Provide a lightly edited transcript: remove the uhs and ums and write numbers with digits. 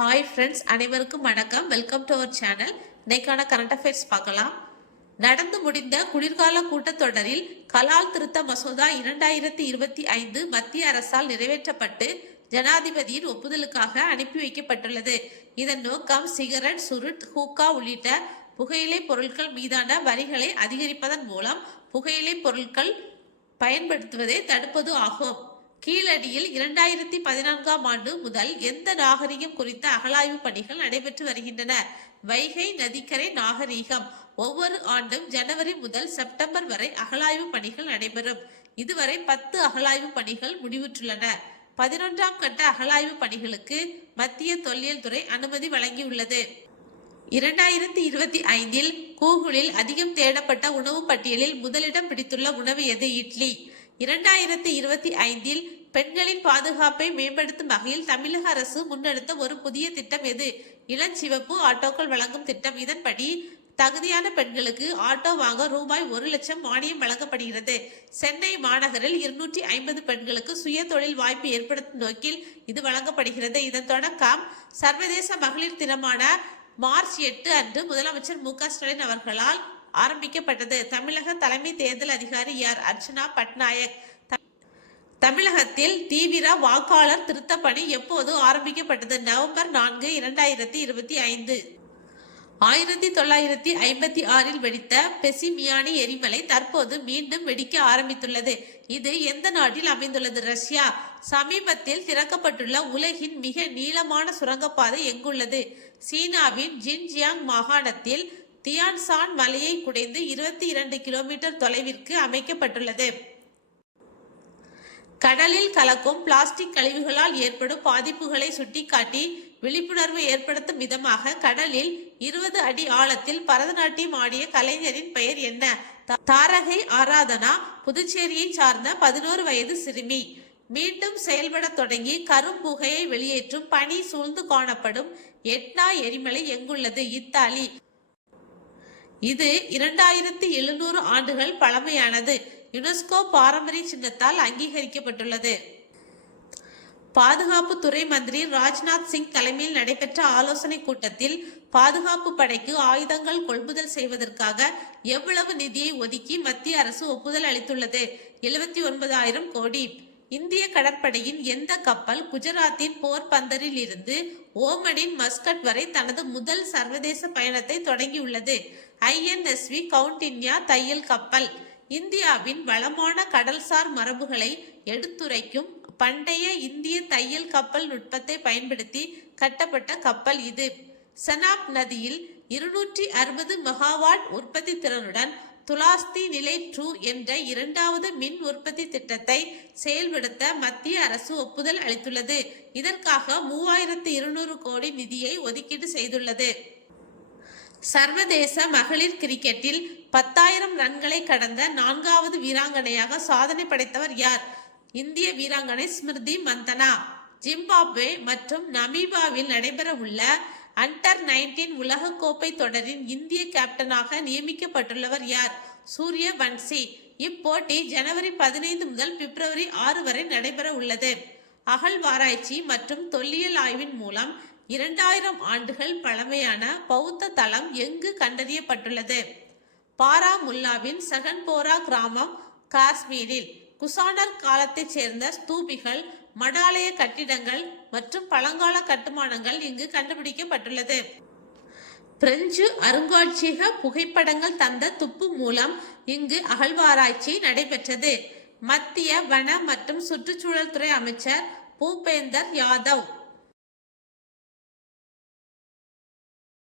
Hi friends, அனைவருக்கும் வணக்கம். Welcome to our channel. இன்னைக்கான கரண்ட் அஃபேர்ஸ் பார்க்கலாம். நடந்து முடிந்த குளிர்கால கூட்டத்தொடரில் கலால் திருத்த மசோதா 2025 மத்திய அரசால் நிறைவேற்றப்பட்டு ஜனாதிபதியின் ஒப்புதலுக்காக அனுப்பி வைக்கப்பட்டுள்ளது. இதன் நோக்கம் சிகரெட், சுருட், ஹூக்கா உள்ளிட்ட புகையிலை பொருட்கள் மீதான வரிகளை அதிகரிப்பதன் மூலம் புகையிலை பொருட்கள் பயன்படுத்துவதை தடுப்பது ஆகும். கீழடியில் 2014ஆம் ஆண்டு முதல் எந்த நாகரிகம் குறித்த அகழாய்வு பணிகள் நடைபெற்று வருகின்றன? வைகை நதிக்கரை நாகரிகம். ஒவ்வொரு ஆண்டும் ஜனவரி முதல் செப்டம்பர் வரை அகழாய்வு பணிகள் நடைபெறும். இதுவரை 10 அகழாய்வு பணிகள் முடிவுற்றுள்ளன. 11ஆம் கட்ட அகழாய்வு பணிகளுக்கு மத்திய தொல்லியல் துறை அனுமதி வழங்கியுள்ளது. 2025இல் கூகுளில் அதிகம் தேடப்பட்ட உணவு பட்டியலில் முதலிடம் பிடித்துள்ள உணவு எது? இட்லி. 2025இல் பெண்களின் பாதுகாப்பை மேம்படுத்தும் வகையில் தமிழக அரசு முன்னெடுத்த ஒரு புதிய திட்டம் எது? இளஞ்சிவப்பு ஆட்டோக்கள் வழங்கும் திட்டம். இதன்படி தகுதியான பெண்களுக்கு ஆட்டோ வாங்க ரூபாய் 1 லட்சம் மானியம் வழங்கப்படுகிறது. சென்னை மாநகரில் 250 பெண்களுக்கு சுய தொழில் வாய்ப்பு ஏற்படுத்தும் நோக்கில் இது வழங்கப்படுகிறது. இதன் தொடக்கம் சர்வதேச மகளிர் தினமான மார்ச் 8 அன்று முதலமைச்சர் மு.க.ஸ்டாலின் அவர்களால் ஆரம்பிக்கப்பட்டது. தமிழக தலைமை தேர்தல் அதிகாரி யார்? அர்ச்சனா பட்நாயக். தமிழகத்தில் தீவிர வாக்காளர் திருத்த பணி எப்போது ஆரம்பிக்கப்பட்டது? நவம்பர் 4, 2025. 1956இல் வெடித்த பெசிமியானி எரிமலை தற்போது மீண்டும் வெடிக்க ஆரம்பித்துள்ளது. இது எந்த நாட்டில் அமைந்துள்ளது? ரஷ்யா. சமீபத்தில் திறக்கப்பட்டுள்ள உலகின் மிக நீளமான சுரங்கப்பாதை எங்குள்ளது? சீனாவின் ஜின்ஜியாங் மாகாணத்தில் தியான்சான் மலையை குடைந்து 22 கிலோமீட்டர் தொலைவிற்கு அமைக்கப்பட்டுள்ளது. கடலில் கலக்கும் பிளாஸ்டிக் கழிவுகளால் ஏற்படும் பாதிப்புகளை சுட்டிக்காட்டி விழிப்புணர்வு ஏற்படுத்தும் விதமாக கடலில் 20 அடி ஆழத்தில் பரதநாட்டியம் ஆடிய கலைஞரின் பெயர் என்ன? தாரகை ஆராதனா. புதுச்சேரியை சார்ந்த 11 வயது சிறுமி. மீண்டும் செயல்பட தொடங்கி கரும்புகையை வெளியேற்றும் பனி சூழ்ந்து காணப்படும் எட்னா எரிமலை எங்குள்ளது? இத்தாலி. இது 2700 ஆண்டுகள் பழமையானது. யுனெஸ்கோ பாரம்பரிய சின்னத்தால் அங்கீகரிக்கப்பட்டுள்ளது. பாதுகாப்பு துறை மந்திரி ராஜ்நாத் சிங் தலைமையில் நடைபெற்ற ஆலோசனை கூட்டத்தில் பாதுகாப்பு படைக்கு ஆயுதங்கள் கொள்முதல் செய்வதற்காக எவ்வளவு நிதியை ஒதுக்கி மத்திய அரசு ஒப்புதல் அளித்துள்ளது? 79,000 கோடி. இந்திய கடற்படையின் எந்த கப்பல் குஜராத்தின் போர்பந்தரில் இருந்து ஓமனின் மஸ்கட் வரை தனது முதல் சர்வதேச பயணத்தை தொடங்கியுள்ளது? INSV கவுண்டின்யா தையல் கப்பல். இந்தியாவின் வளமான கடல்சார் மரபுகளை எடுத்துரைக்கும் பண்டைய இந்திய தையல் கப்பல் நுட்பத்தை பயன்படுத்தி கட்டப்பட்ட கப்பல் இது. செனாப் நதியில் 260 மெகாவாட் உற்பத்தி திறனுடன் துலாஸ்தி நிலை 2 என்ற 2வது மின் உற்பத்தி திட்டத்தை செயல்படுத்த மத்திய அரசு ஒப்புதல் அளித்துள்ளது. இதற்காக 3200 கோடி நிதியை ஒதுக்கீடு செய்துள்ளது. சர்வதேச மகளிர் கிரிக்கெட்டில் 10,000 ரன்களை கடந்த 4வது வீராங்கனையாக சாதனை படைத்தவர் யார்? இந்திய வீராங்கனை ஸ்மிருதி மந்தனா. ஜிம்பாப்வே மற்றும் நமீபாவில் நடைபெறவுள்ள அண்டர் 19 உலகக்கோப்பை தொடரின் இந்திய கேப்டனாக நியமிக்கப்பட்டுள்ளவர் யார்? சூரிய வன்சி. இப்போட்டி ஜனவரி 15 முதல் பிப்ரவரி 6 வரை நடைபெற உள்ளது. அகழ்வாராய்ச்சி மற்றும் தொல்லியல் ஆய்வின் மூலம் 2000 ஆண்டுகள் பழமையான பௌத்த தளம் எங்கு கண்டறியப்பட்டுள்ளது? பாராமுல்லாவின் சகன்போரா கிராமம், காஷ்மீரில். குசானர் காலத்தைச் சேர்ந்த ஸ்தூபிகள், மடாலய கட்டிடங்கள் மற்றும் பழங்கால கட்டுமானங்கள் இங்கு கண்டுபிடிக்கப்பட்டுள்ளது. பிரெஞ்சு அருங்காட்சியக புகைப்படங்கள் தந்த துப்பு மூலம் இங்கு அகழ்வாராய்ச்சி நடைபெற்றது. மத்திய வன மற்றும் சுற்றுச்சூழல் துறை அமைச்சர் பூபேந்தர் யாதவ்